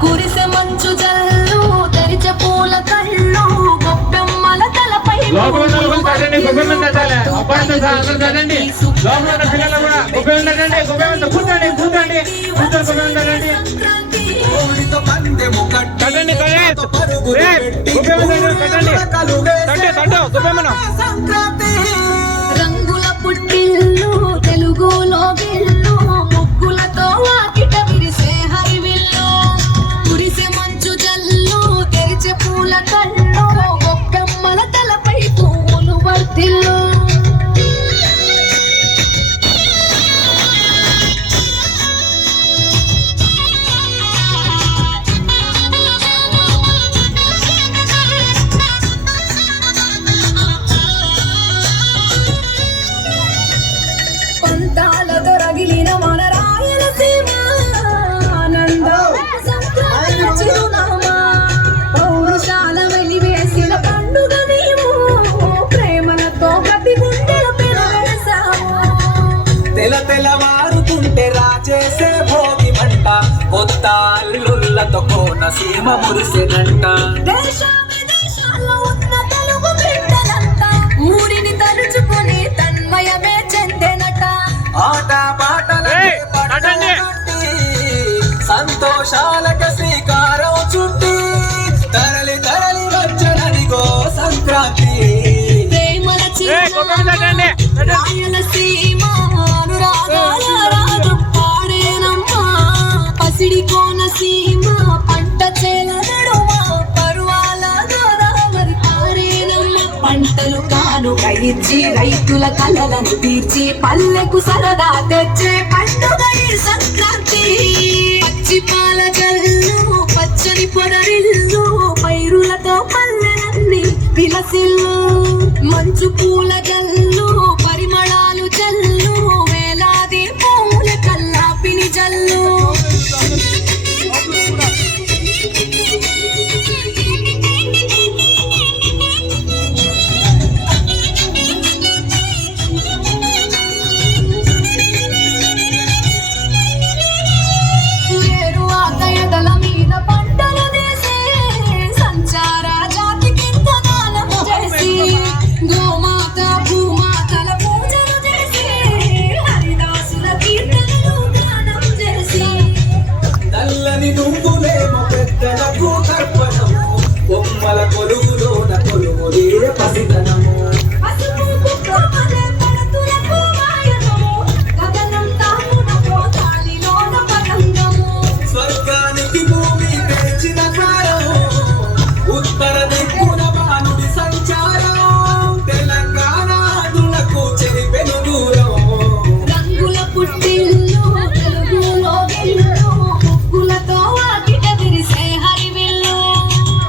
కురిసె మంచు జల్లు తెరిచే పూల కళ్ళు గొప్పెమ్మల తలపై రంగుల పుట్టిల్లు తెలుగులో గిల్లు ముగ్గులతో వాకిట విరిసే హరివిల్లు కురిసె మంచు జల్లు తెరిచే పూల కళ్ళు గొప్పెమ్మల తలపై పువ్వులు వర్ధిల్లు పంతాలతో రగిలిన మన రాయలసీమ ఆనంద చిరునామా పౌరుషాల వెలివేసిన పండుగ నీవు ప్రేమలతో ప్రతి గుండెల పెనవేశాము తెల్లవారుతుంటే రాజేసే భోగి మంట కొత్త అల్లుళ్ళతో కోనసీమ మురిసినంట దేశ విదేశాల్లో ఉన్న తెలుగు బిడ్డలంట ఊరిని తలుచుకొని తన్మయమే చెందెనట ఆట పాటలకే పట్టండి సంతోషాలకు శ్రీకారం చుట్టి తరలి తరలి వచ్చనదిగో సంక్రాంతి ప్రేమల రాయలసీమ అనురాగాల రాగం పాడేనమ్మా పసిడి కోనసీమ పంట చేల నడుమ పరువాల గోదావరి పారేనమ్మ పంటలు కాను కయిర్చి రైతుల కలలను తీర్చి పల్లెకు సరదా తెచ్చే పండుగ ఈ సంక్రాంతి పచ్చి పాల జల్లు పచ్చని పొదరిల్లు పైరులతో పల్లెలన్నీ విలసిల్లు మంచు పూల జల్లు పరిమళాలు జల్లు వేలాది పూల కల్లాపిని జల్లు ఏరు ఆకయదల మీద పంటలు వేసే సంచార జాతికి దానం చేసి గోమాత భూమాతల పూజలు చేసి హరిదాసుల కీర్తనలు గానం చేసి నల్లని నువ్వులేమో పెద్దలకు తర్పణము బొమ్మల కొలువులోన కొలువులే పసితనము పసుపు కుంకుమలే పడతులకు వాయనము గగనం తామున పోతాలిలోన పతంగము స్వర్గానికి భూమి పెంచిన కారము ఉత్తర దిక్కున మానుడి సంచారం తెలంగాణకు చెరిపెను దూరం రంగుల పుట్టిల్లు తెలుగులో గిల్లు ముగ్గులతో వాకిట విరిసే హరివిల్లు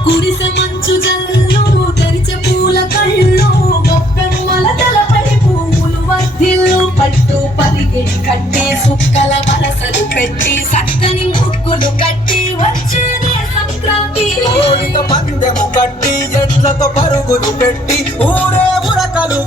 కురిసె మంచు జల్లు తెరిచే పూల కళ్ళు గొప్పెమ్మల తలపై పువ్వులు వర్ధిల్లు పట్టు పరిగిడి కట్టి సుక్కల వరసలు పెట్టి చక్కని ముగ్గులు కట్టి వచ్చేనే సంక్రాంతి కోడితో పందెము కట్టి ఎడ్లతో పరుగులు పెట్టి ఊరే ఉరకలు